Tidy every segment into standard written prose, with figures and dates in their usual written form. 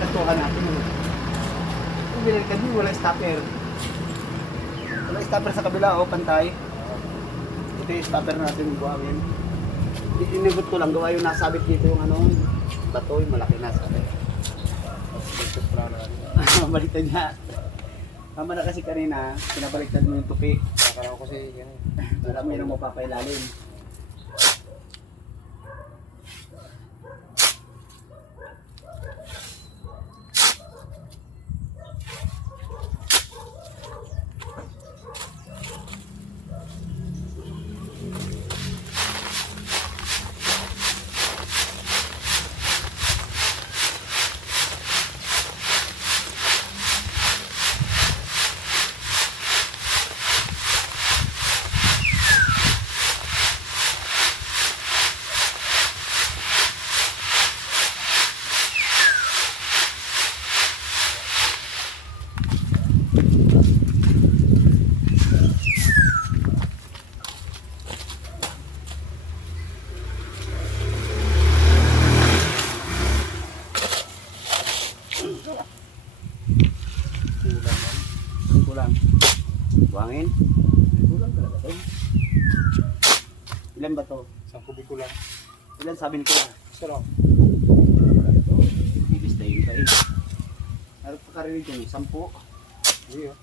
Katukan natin yun. Kung binalikan nyo, wala stopper. Wala stopper sa kabila, oh, pantay. Ito yung stopper natin buhangin. Inigot ko lang, gawa yung nasabit dito yung ano, bato, yung malaki nasabit. Baliktad niya. Tama na kasi kanina, pinabaliktad mo yung tupi. Nakakalaw ko kasi yan. Wala mo yung mapapailalim. Kulang. Buhangin. Kulang talaga to. Ilan ba to? 10 kubiko lang. Ilan sabi ko lang? Isa lang. Bilis na yun tayo. Ano pa karinig ko? 10. Hindi oh.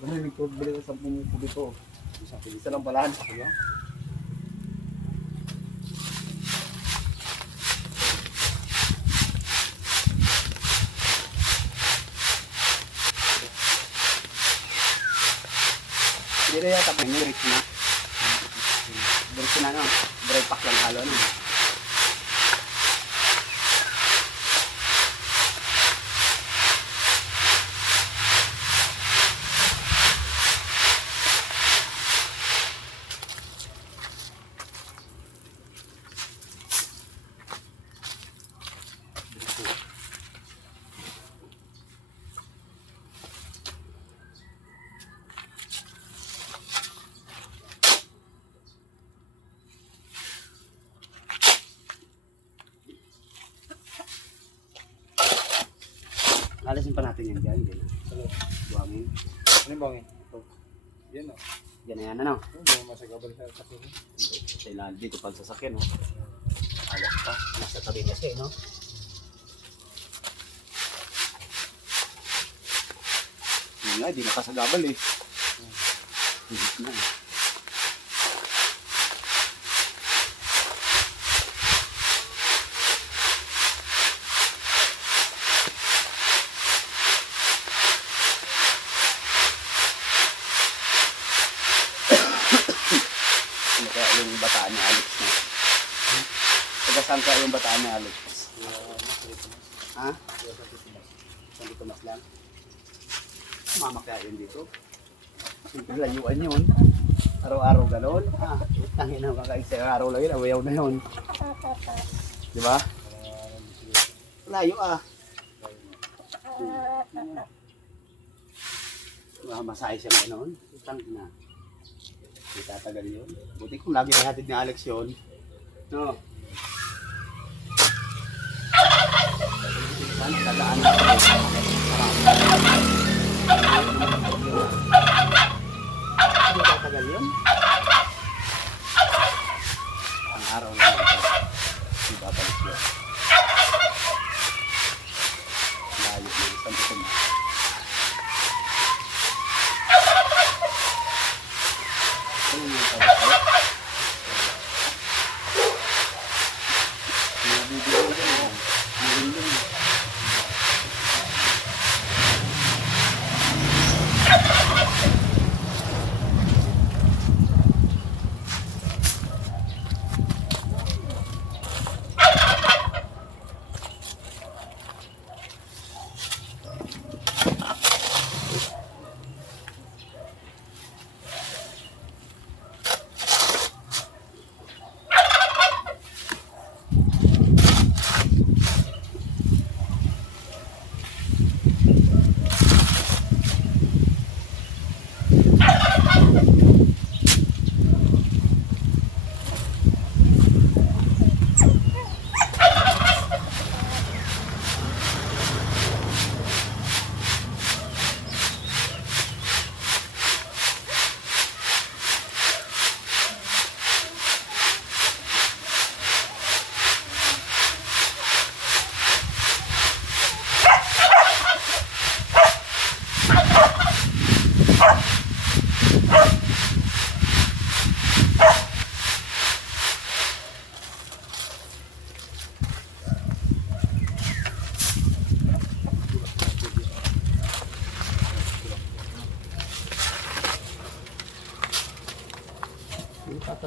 Karinig ko, balik ko 10 kubiko. Isa lang pala. Isa lang. Hindi rin yata may brake na. Brake na no? Brake pack lang halo no? Alasin pa natin yan dyan. Buhangin. Ano yung bangin? Yan oh. Yan na yan ano? Hindi mo masagabal sa kasi. Sa ilalim dito pag sasakyan no? Awak pa. Nasa tabi kasi no? Yun nga, di nakasagabal eh. Higit na eh. Yung bataan ni Alex na. Taga-saan ka yung bataan ni Alex? Ha? Sandi ko mas lang. Mama kaya yun dito. Siyempre layuan yun. Araw-araw gano'n. Tangin na baka isang araw lang yun. Awayaw na yun. Di ba? Layo ah. Masahe siya gano'n. Tangin na. Hindi tatagal yun. Buti kung lagi nahatid ni Alex yun. No. Saan dadaan na ito? Hindi tatagal yun. Ang araw na ito. Hindi babalik yun. Layo yun. Saan ito na? Ano yung tawag ko? Nabibigyan ko na. Nabibigyan ko.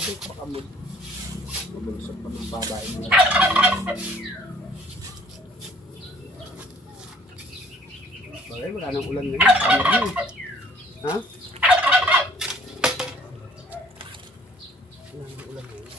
Sabi ko, baka mabulusok pa ng babae mo. Bagay, wala nang ulan ngayon. Summer na eh. Ha? Wala nang ulan ngayon.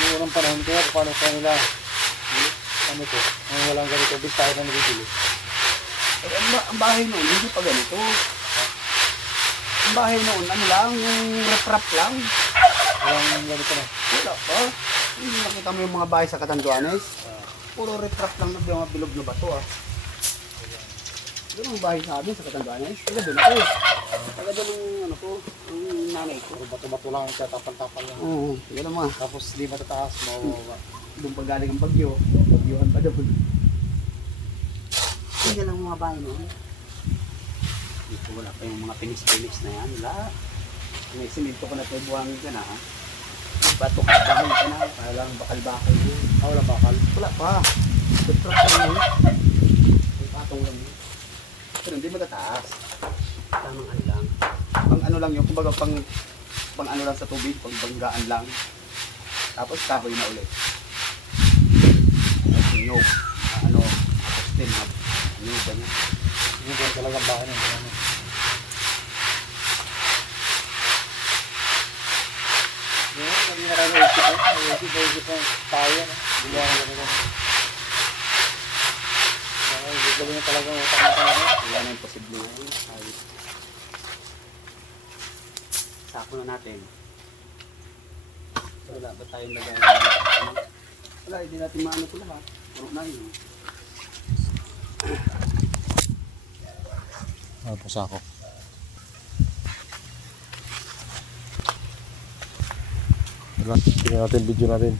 Yung unang panahon kaya, paano sa nila? Ano to? Ang walang ganito, bis tayo na nabibili. Eh, ang bahay noon, hindi pa ganito. Ang bahay noon, ano lang, yung rap lang. Walang ganito na. Wala pa. Yung nakita mo yung mga bahay sa Catanduanes, puro rap lang na mga bilog na bato ah. Doon ang bahay sa amin sa Catanduanes. Taga doon ako. Taga doon ang ano ko, ang nanay ko. Puro bato-bato lang, tapal-tapal lang. Oo, taga naman. Tapos di matataas, mababa. Doon pa galing ang bagyo. Bagyuhan pa doon. Hindi lang mga bahay noon. Dito wala pa yung mga pinis-pinis na yan. Wala. May simento ko na tayo buhangin ka na ha. Bato ka, bahay ka na. Parang bakal-bakal yun. Wala bakal. Wala pa. Tutruck lang yun. May patong lang yun. Pero hindi matataas. Tamang ano lang. Pang ano lang yun. Kumbaga pang ano lang sa tubig. Pang banggaan lang. Tapos kahoy na ulit. Tapos nyog. Ano. Tapos din. Nyog ba niya? Yung ganun talagang bahay na. Yan, hindi na kayo naisip eh. Naisip na tayo na. Gumawa na ganito. Gagawin na talagang utak na tayo. Wala na yung posible ngayon. Sako na natin. Wala ba tayong lagay? Wala, hindi natin maano ito lahat. Puro na yun. Ano po sako? Tingnan natin video natin.